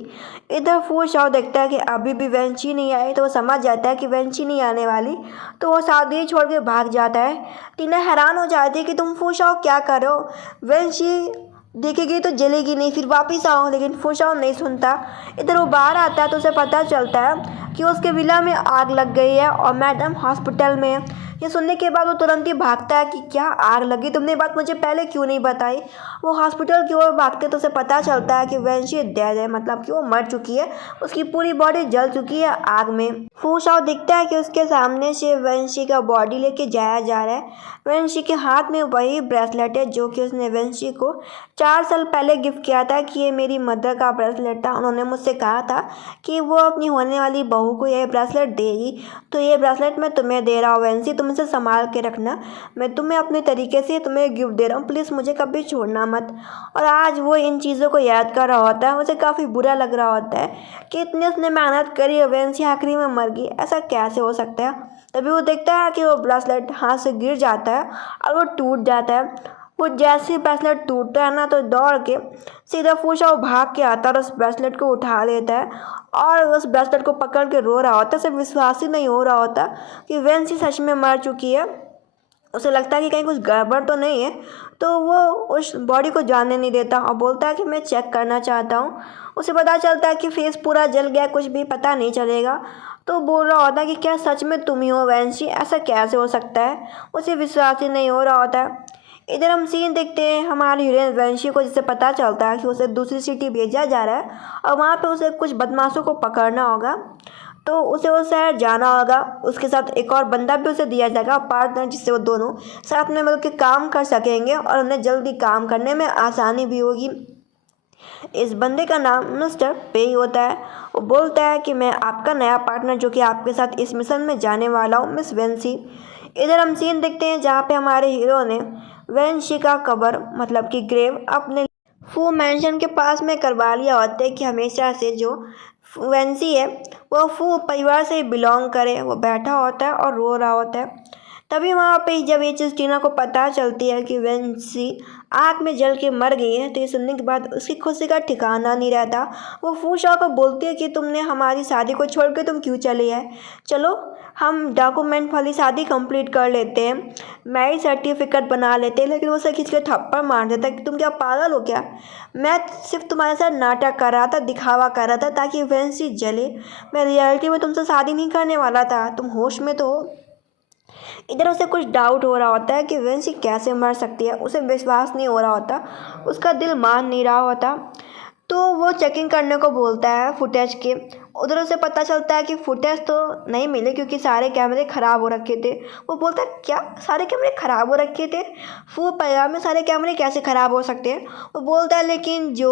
इधर फूशाओ देखता है कि अभी भी वेंची नहीं आई तो वो समझ जाता है कि वेंची नहीं आने वाली तो वो शादी छोड़ के भाग जाता है। टीना हैरान हो जाती है कि तुम फूशाओ क्या कर रहे हो, वेंची देखेगी तो जलेगी नहीं, फिर वापस आओ, लेकिन फूशाओ नहीं सुनता। इधर वो बाहर आता है तो उसे पता चलता है कि उसके विला में आग लग गई है और मैडम हॉस्पिटल में है। ये सुनने के बाद वो तुरंत ही भागता है कि क्या आग लगी, तुमने बात मुझे पहले क्यों नहीं बताई। वो हॉस्पिटल की ओर भागते तो उसे पता चलता है कि वेंशी डेड है, मतलब कि वो मर चुकी है, उसकी पूरी बॉडी जल चुकी है आग में। फूशाओ दिखता है कि उसके सामने से वेंशी का बॉडी लेके जाया जा रहा है। वेंशी के हाथ में वही ब्रेसलेट है जो कि उसने वेंशी को 4 साल पहले गिफ्ट किया था कि ये मेरी मदर का ब्रेसलेट था। उन्होंने मुझसे कहा था कि वो अपनी होने वाली बहू को ये ब्रेसलेट देगी, तो ये ब्रेसलेट मैं तुम्हें दे रहा हूँ वेंसी, तुम इसे संभाल के रखना, मैं तुम्हें अपने तरीके से तुम्हें गिफ्ट दे रहा हूँ, प्लीज़ मुझे कभी छोड़ना मत। और आज वो इन चीज़ों को याद कर रहा होता है, उसे काफ़ी बुरा लग रहा होता है कि इतनी उसने मेहनत करी और वेंसी आखिरी में मर गई, ऐसा कैसे हो सकता है। तभी वो देखता है कि वो ब्रेसलेट हाथ से गिर जाता है और वो टूट जाता है। वो जैसे ही ब्रेसलेट टूटता है ना तो दौड़ के सीधा फूशाओ भाग के आता है और उस ब्रेसलेट को उठा लेता है और उस ब्रेसलेट को पकड़ के रो रहा होता है। उसे विश्वास ही नहीं हो रहा होता कि वेंसी सच में मर चुकी है। उसे लगता है कि कहीं कुछ गड़बड़ तो नहीं है, तो वो उस बॉडी को जानने नहीं देता और बोलता है कि मैं चेक करना चाहता हूँ। उसे पता चलता है कि फेस पूरा जल गया, कुछ भी पता नहीं चलेगा, तो बोल रहा होता है कि क्या सच में तुम ही हो वेंसी, ऐसा कैसे हो सकता है। उसे विश्वास ही नहीं हो रहा होता है। इधर हम सीन देखते हैं हमारी हीरोइन वेंशी को, जिससे पता चलता है कि उसे दूसरी सिटी भेजा जा रहा है और वहाँ पे उसे कुछ बदमाशों को पकड़ना होगा, तो उसे वो शहर जाना होगा। उसके साथ एक और बंदा भी उसे दिया जाएगा पार्टनर, जिससे वो दोनों साथ में मिलकर काम कर सकेंगे और उन्हें जल्दी काम करने में आसानी भी होगी। इस बंदे का नाम मिस्टर पे होता है। वो बोलता है कि मैं आपका नया पार्टनर जो कि आपके साथ इस मिशन में जाने वाला हूँ, मिस वेंसी। इधर हम सीन देखते हैं जहाँ पे हमारे हीरो ने वेंशी का कबर मतलब कि ग्रेव अपने फू मैंशन के पास में करवा लिया होता है कि हमेशा से जो वेंसी है वो फू परिवार से बिलोंग करे। वो बैठा होता है और रो रहा होता है। तभी वहाँ पे जब ये चीज़ टीना को पता चलती है कि वेंसी आग में जल के मर गई है, तो ये सुनने के बाद उसकी खुशी का ठिकाना नहीं रहता। वो फूशा को बोलती है कि तुमने हमारी शादी को छोड़ के तुम क्यों चले है, चलो हम डॉक्यूमेंट वाली शादी कंप्लीट कर लेते हैं, मैरिज सर्टिफिकेट बना लेते हैं। लेकिन वो उसे खींच के थप्पड़ मार देता है कि तुम क्या पागल हो क्या, मैं सिर्फ तुम्हारे साथ नाटक कर रहा था, दिखावा कर रहा था ताकि वेंसी जले, मैं रियलिटी में तुमसे शादी नहीं करने वाला था, तुम होश में तो हो। इधर उसे कुछ डाउट हो रहा होता है कि वेंसी कैसे मर सकती है, उसे विश्वास नहीं हो रहा होता, उसका दिल मान नहीं रहा होता। तो वो चेकिंग करने को बोलता है फुटेज के, उधर उसे पता चलता है कि फुटेज तो नहीं मिले क्योंकि सारे कैमरे ख़राब हो रखे थे। वो बोलता है क्या सारे कैमरे ख़राब हो रखे थे? फू परिवार में सारे कैमरे कैसे ख़राब हो सकते हैं? वो बोलता है लेकिन जो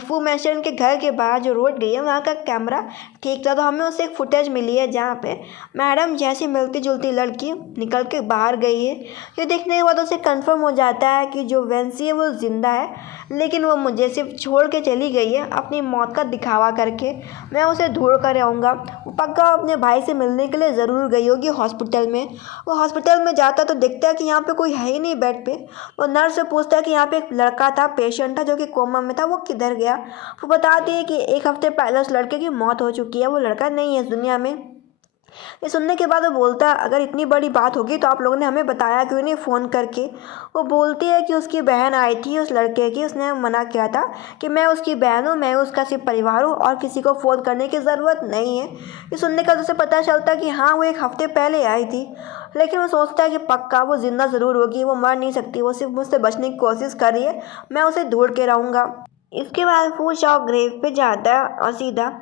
फू मैशन के घर के बाहर जो रोड गई है वहाँ का कैमरा ठीक था, तो हमें उससे एक फुटेज मिली है जहाँ पे मैडम जैसी मिलती जुलती लड़की निकल के बाहर गई है। ये देखने के बाद उसे कंफर्म हो जाता है कि जो वेंसी है वो ज़िंदा है, लेकिन वो मुझे सिर्फ छोड़ के चली गई है अपनी मौत का दिखावा करके। मैं उसे ढूंढ कर आऊँगा। वो पक्का अपने भाई से मिलने के लिए ज़रूर गई होगी हॉस्पिटल में। वो हॉस्पिटल में जाता तो देखता है कि यहाँ पे कोई है ही नहीं बेड पे। वो नर्स से पूछता है कि यहाँ पे एक लड़का था, पेशेंट था जो कि कोमा में था, वो किधर गया? वो बताती है कि 1 हफ्ते पहले उस लड़के की मौत हो चुकी है, वो लड़का नहीं है इस दुनिया में। ये सुनने के बाद वो बोलता है अगर इतनी बड़ी बात होगी तो आप लोगों ने हमें बताया क्यों नहीं फ़ोन करके? वो बोलती है कि उसकी बहन आई थी उस लड़के की, उसने मना किया था कि मैं उसकी बहन हूँ, मैं उसका सिर्फ परिवार हूँ और किसी को फ़ोन करने की ज़रूरत नहीं है। ये सुनने का उसे पता चलता कि हाँ वो 1 हफ्ते पहले आई थी, लेकिन वो सोचता है कि पक्का वो ज़िंदा ज़रूर होगी, वो मर नहीं सकती, वो सिर्फ मुझसे बचने की कोशिश कर रही है, मैं उसे ढूंढ के रहूँगा। इसके बाद फू शाओ ग्रेव पे जाता है और सीधा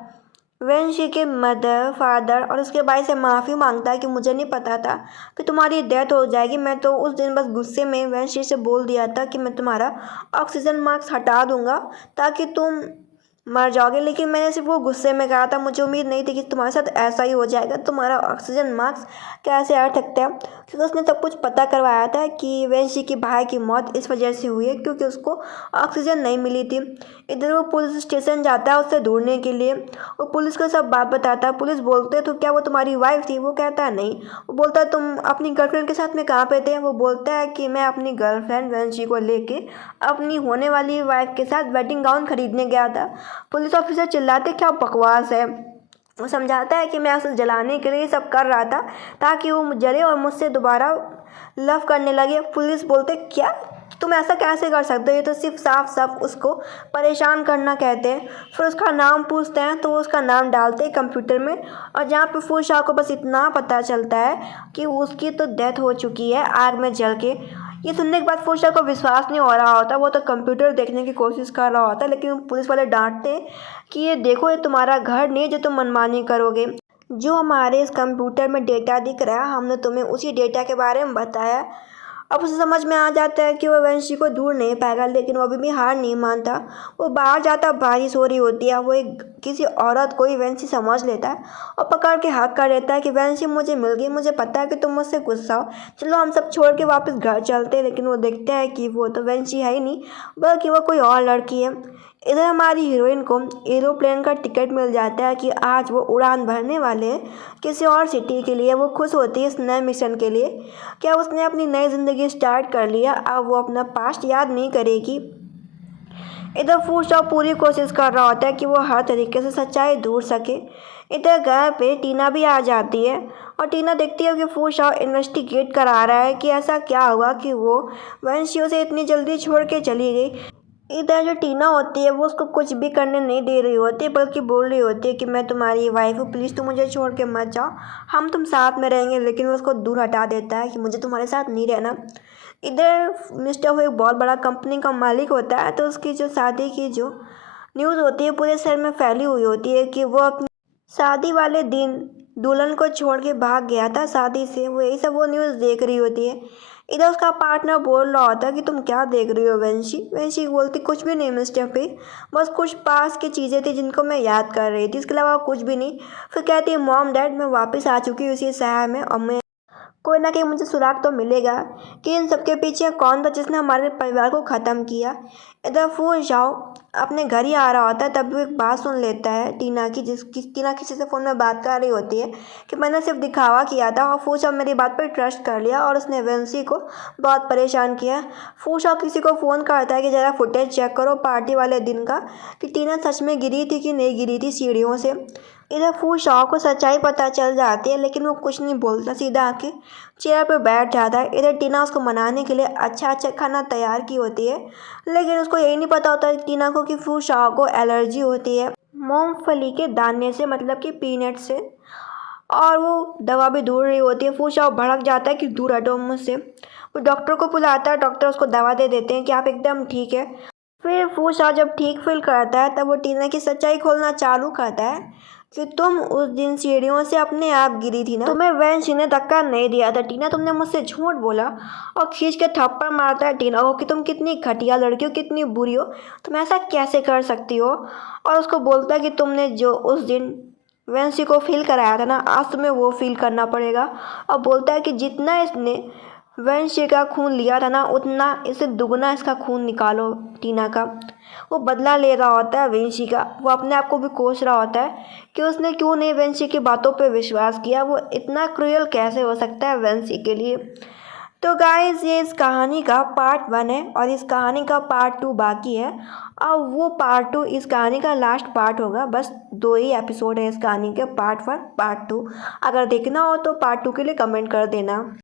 वेंशी के मदर फादर और उसके भाई से माफ़ी मांगता है कि मुझे नहीं पता था कि तुम्हारी डेथ हो जाएगी। मैं तो उस दिन बस गुस्से में वेंशी से बोल दिया था कि मैं तुम्हारा ऑक्सीजन मास्क हटा दूंगा ताकि तुम मर जाओगे, लेकिन मैंने सिर्फ वो गुस्से में कहा था, मुझे उम्मीद नहीं थी कि तुम्हारे साथ ऐसा ही हो जाएगा। तुम्हारा ऑक्सीजन मास्क कैसे हट सकता है? क्योंकि उसने सब कुछ पता करवाया था कि वेंशी की भाई की मौत इस वजह से हुई है क्योंकि उसको ऑक्सीजन नहीं मिली थी। इधर वो पुलिस स्टेशन जाता है उससे ढूंढने के लिए। वो पुलिस को सब बात बताता है। पुलिस बोलते तो क्या वो तुम्हारी वाइफ थी? वो कहता है नहीं। वो बोलता है तुम अपनी गर्लफ्रेंड के साथ में कहाँ पे थे? वो बोलता है कि मैं अपनी गर्लफ्रेंड वेंशी को लेके अपनी होने वाली वाइफ के साथ वेडिंग गाउन खरीदने गया था। पुलिस ऑफिसर चिल्लाते क्या बकवास है। वो समझाता है कि मैं उसे जलाने के लिए सब कर रहा था ताकि वो जले और मुझसे दोबारा लव करने लगे। पुलिस बोलते क्या तुम ऐसा कैसे कर सकते हो? ये तो सिर्फ साफ साफ उसको परेशान करना कहते हैं। फिर उसका नाम पूछते हैं तो वो उसका नाम डालते हैं कंप्यूटर में, और जहाँ पे फूल शाह को बस इतना पता चलता है कि उसकी तो डेथ हो चुकी है आग में जल के। ये सुनने के बाद फूल शाह को विश्वास नहीं हो रहा होता। वो तो कंप्यूटर देखने की कोशिश कर रहा होता है, लेकिन पुलिस वाले डांटते हैं कि ये देखो ये तुम्हारा घर नहीं है जो तुम मनमानी करोगे। जो हमारे इस कंप्यूटर में डेटा दिख रहा है हमने तुम्हें उसी डेटा के बारे में बताया। अब उसे समझ में आ जाता है कि वह वंशी को दूर नहीं पाएगा, लेकिन वो अभी भी हार नहीं मानता। वो बाहर जाता, बारिश हो रही होती है। वो एक किसी औरत को ही वंशी समझ लेता है और पकड़ के हक कर लेता है कि वंशी मुझे मिल गई, मुझे पता है कि तुम मुझसे गुस्सा हो, चलो हम सब छोड़ के वापस घर चलते हैं। लेकिन वो देखते हैं कि वो तो वंशी है ही नहीं, बल्कि वो कोई और लड़की है। इधर हमारी हीरोइन को एरोप्लेन का टिकट मिल जाता है कि आज वो उड़ान भरने वाले हैं किसी और सिटी के लिए। वो खुश होती है इस नए मिशन के लिए। क्या उसने अपनी नई ज़िंदगी स्टार्ट कर लिया, अब वो अपना पास्ट याद नहीं करेगी। इधर फूशा पूरी कोशिश कर रहा होता है कि वो हर तरीके से सच्चाई ढूंढ सके। इधर घर पे टीना भी आ जाती है और टीना देखती है कि फूशा इन्वेस्टिगेट करा रहा है कि ऐसा क्या हुआ कि वो वंशियों से इतनी जल्दी छोड़ के चली गई। इधर जो टीना होती है वो उसको कुछ भी करने नहीं दे रही होती, बल्कि बोल रही होती है कि मैं तुम्हारी वाइफ हूँ, प्लीज़ तुम मुझे छोड़ के मत जाओ, हम तुम साथ में रहेंगे। लेकिन वो उसको दूर हटा देता है कि मुझे तुम्हारे साथ नहीं रहना। इधर मिस्टर वो एक बहुत बड़ा कंपनी का मालिक होता है, तो उसकी जो शादी की जो न्यूज़ होती है पूरे शहर में फैली हुई होती है कि वो अपनी शादी वाले दिन दुल्हन को छोड़ के भाग गया था शादी से। वो यही सब वो न्यूज़ देख रही होती है। इधर उसका पार्टनर बोल रहा होता है कि तुम क्या देख रही हो वंशी? वंशी बोलती कुछ भी नहीं मिस्टर पे, बस कुछ पास की चीज़ें थी जिनको मैं याद कर रही थी, इसके अलावा कुछ भी नहीं। फिर कहती है मॉम डैड मैं वापस आ चुकी हूँ इसी शहर में और मैं कोई ना कहीं मुझे सुराग तो मिलेगा कि इन सबके पीछे कौन था जिसने हमारे परिवार को ख़त्म किया। इधर फूल जाओ अपने घर ही आ रहा होता है, तब वो एक बात सुन लेता है टीना की, टीना किसी से फ़ोन में बात कर रही होती है कि मैंने सिर्फ दिखावा किया था और फूशा मेरी बात पर ट्रस्ट कर लिया और उसने वेंसी को बहुत परेशान किया। फूशा किसी को फ़ोन करता है कि ज़रा फुटेज चेक करो पार्टी वाले दिन का कि टीना सच में गिरी थी कि नहीं गिरी थी सीढ़ियों से। इधर फू शाओ को सच्चाई पता चल जाती है, लेकिन वो कुछ नहीं बोलता, सीधा आके चेयर पर बैठ जाता है। इधर टीना उसको मनाने के लिए अच्छा अच्छा खाना तैयार की होती है, लेकिन उसको यही नहीं पता होता टीना को कि फू शाओ को एलर्जी होती है मूंगफली के दाने से, मतलब कि पीनट से, और वो दवा भी ढूंढ रही होती है। फू शाओ भड़क जाता है कि दूर हटो मुझसे। वो डॉक्टर को बुलाता है, डॉक्टर उसको दवा दे देते हैं कि आप एकदम ठीक है। फिर फू शाओ जब ठीक फील करता है तब वो टीना की सच्चाई खोलना चालू करता है। कि तुम उस दिन सीढ़ियों से अपने आप गिरी थी ना, तुम्हें वेंसी ने धक्का नहीं दिया था टीना, तुमने मुझसे झूठ बोला। और खींच के थप्पड़ मारता है टीना को कि तुम कितनी घटिया लड़की हो, कितनी बुरी हो, तुम ऐसा कैसे कर सकती हो। और उसको बोलता है कि तुमने जो उस दिन वेंसी को फील कराया था ना, आज तुम्हें वो फील करना पड़ेगा। और बोलता है कि जितना इसने वेंसी का खून लिया था ना, उतना इससे दुगना इसका खून निकालो टीना का। वो बदला ले रहा होता है वेंसी का, वो अपने आप को भी कोस रहा होता है कि उसने क्यों नहीं वेंसी की बातों पे विश्वास किया, वो इतना क्रूएल कैसे हो सकता है वेंसी के लिए। तो गाइस ये इस कहानी का पार्ट 1 है और इस कहानी का पार्ट 2 बाकी है। अब वो पार्ट 2 इस कहानी का लास्ट पार्ट होगा, बस 2 ही एपिसोड है इस कहानी के, पार्ट 1 पार्ट 2। अगर देखना हो तो पार्ट 2 के लिए कमेंट कर देना।